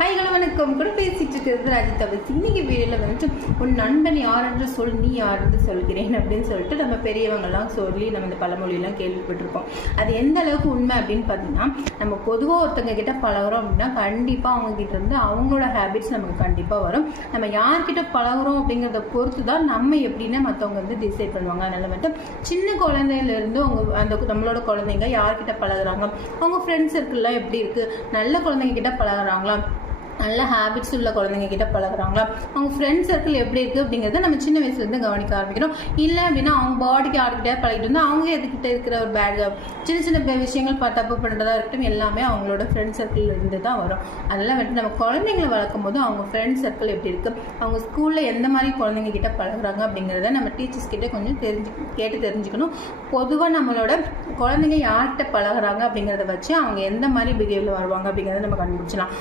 ஹைகளை வணக்கம் கூட பேசிட்டு இருக்கிறது ராஜிதா. இன்னைக்கு வீடியோவில் வந்துட்டு உன் நண்பன் யார் என்று சொல், நீ யார் என்று சொல்கிறேன் அப்படின்னு சொல்லிட்டு நம்ம பெரியவங்கெல்லாம் சொல்லி நம்ம இந்த பழமொழியெல்லாம் கேள்விப்பட்டிருப்போம். அது எந்த அளவுக்கு உண்மை அப்படின்னு பார்த்தீங்கன்னா, நம்ம பொதுவாக ஒருத்தங்க கிட்ட பழகிறோம் அப்படின்னா கண்டிப்பாக அவங்க கிட்ட இருந்து அவங்களோட ஹேபிட்ஸ் நமக்கு கண்டிப்பாக வரும். நம்ம யார்கிட்ட பழகிறோம் அப்படிங்கிறத பொறுத்து தான் நம்ம எப்படின்னா மற்றவங்க வந்து டிசைட் பண்ணுவாங்க. அதனால வந்துட்டு சின்ன குழந்தையிலேருந்து அவங்க அந்த நம்மளோட குழந்தைங்க யார்கிட்ட பழகுறாங்க, அவங்க ஃப்ரெண்ட்ஸ் சர்க்கிள்லாம் எப்படி இருக்குது, நல்ல குழந்தைங்க கிட்ட பழகுறாங்களா, நல்ல ஹேபிட்ஸ் உள்ள குழந்தைங்க கிட்ட பழகுறாங்களா, அவங்க ஃப்ரெண்ட்ஸ் சர்க்கிள் எப்படி இருக்குது அப்படிங்கிறத நம்ம சின்ன வயசுலேருந்து கவனிக்க ஆரம்பிக்கிறோம். இல்லை அப்படின்னா அவங்க பாடிக்கு யார்கிட்ட பழகிட்டு இருந்தால் அவங்க எதுக்கிட்ட இருக்கிற ஒரு பேட் சின்ன சின்ன விஷயங்கள் தப்பு பண்ணுறதா இருக்கட்டும் எல்லாமே அவங்களோட ஃப்ரெண்ட்ஸ் சர்க்கிள் இருந்து தான் வரும். அதெல்லாம் வந்துட்டு நம்ம குழந்தைங்களை வளர்க்கும் போது அவங்க ஃப்ரெண்ட்ஸ் சர்க்கிள் எப்படி இருக்குது, அவங்க ஸ்கூலில் எந்த மாதிரி குழந்தைங்க கிட்ட பழகுறாங்க அப்படிங்கிறத நம்ம டீச்சர்ஸ் கிட்ட கொஞ்சம் கேட்டு தெரிஞ்சுக்கணும். பொதுவாக நம்மளோட குழந்தைங்க யார்கிட்ட பழகுறாங்க அப்படிங்கிறத வச்சு அவங்க எந்த மாதிரி பிஹேவியர் வருவாங்க அப்படிங்கிறத நம்ம கண்டுபிடிச்சலாம்.